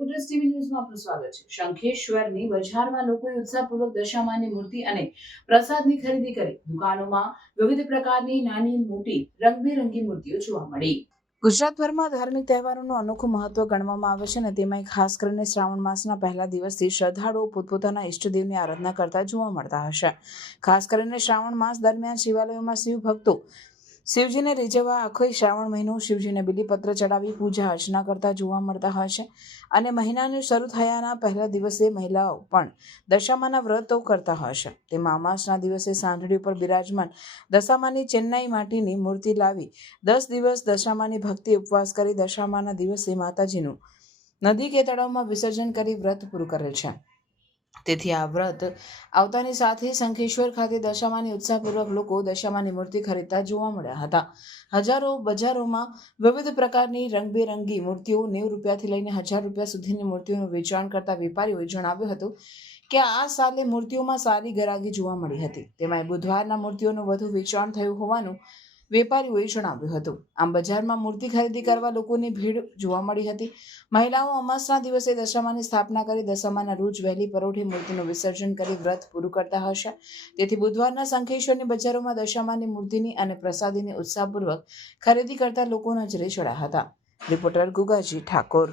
TV ન્યૂઝમાં આપનું સ્વાગત છે. શંખેશ્વરની બજારમાં લોકોએ ઉત્સાહપૂર્વક દશામાની મૂર્તિ અને પ્રસાદની ખરીદી કરી. દુકાનોમાં વિવિધ પ્રકારની નાની, મોટી, રંગબેરંગી મૂર્તિઓ જોવા મળી. ગુજરાતભરમાં ધાર્મિક તહેવારોનું અનોખું મહત્વ ગણવામાં આવે છે અને તેમાં ખાસ કરીને શ્રાવણ માસના પહેલા દિવસથી શ્રદ્ધાળુઓ પોતપોતાના ઈષ્ટદેવની આરાધના કરતા જોવા મળતા હશે. ખાસ કરીને શ્રાવણ માસ દરમિયાન શિવાલયોમાં શિવ ભક્તો શિવજીને રીઝવવા આખો શ્રાવણ મહિનો શિવજીને બિલીપત્ર ચડાવી, પૂજા અર્ચના કરતા જોવા મળતા હોય છે. અને મહિનાનું શરૂ થયાના પહેલા દિવસે મહિલાઓ પણ દશામાના વ્રતો કરતા હોય છે. તેમાં અમાસના દિવસે સાંજડી ઉપર બિરાજમાન દશામાની ચેન્નાઈ માટીની મૂર્તિ લાવી દસ દિવસ દશામાની ભક્તિ ઉપવાસ કરી દશામાના દિવસે માતાજીનું નદી કે તળાવમાં વિસર્જન કરી વ્રત પૂરું કરેલ છે. તેથી આ વ્રત આવતાની સાથે શંખેશ્વર ખાતે દશામાની ઉત્સાહપૂર્વક લોકો દશામાની મૂર્તિ ખરીદતા જોવા મળ્યા હતા. હજારો બજારોમાં વિવિધ પ્રકારની રંગબેરંગી મૂર્તિઓ નેવ રૂપિયાથી લઈને હજાર રૂપિયા સુધીની મૂર્તિઓનું વેચાણ કરતા વેપારીઓએ જણાવ્યું હતું કે આ સાલે મૂર્તિઓમાં સારી ગરાગી જોવા મળી હતી. તેમાં બુધવારના મૂર્તિઓનું વધુ વેચાણ થયું હોવાનું વેપારીઓએ જણાવ્યું હતું. આમ બજારમાં મૂર્તિ ખરીદી કરવા લોકોની ભીડ જોવા મળી હતી. મહિલાઓ અમાસના દિવસે દશામાની સ્થાપના કરી દશામાના રોજ વહેલી પરોઠી મૂર્તિનું વિસર્જન કરી વ્રત પૂરું કરતા હશે. તેથી બુધવારના શંખેશ્વરની બજારોમાં દશામાની મૂર્તિની અને પ્રસાદીની ઉત્સાહપૂર્વક ખરીદી કરતા લોકો નજરે ચડ્યા હતા. રિપોર્ટર ગુગાજી ઠાકોર.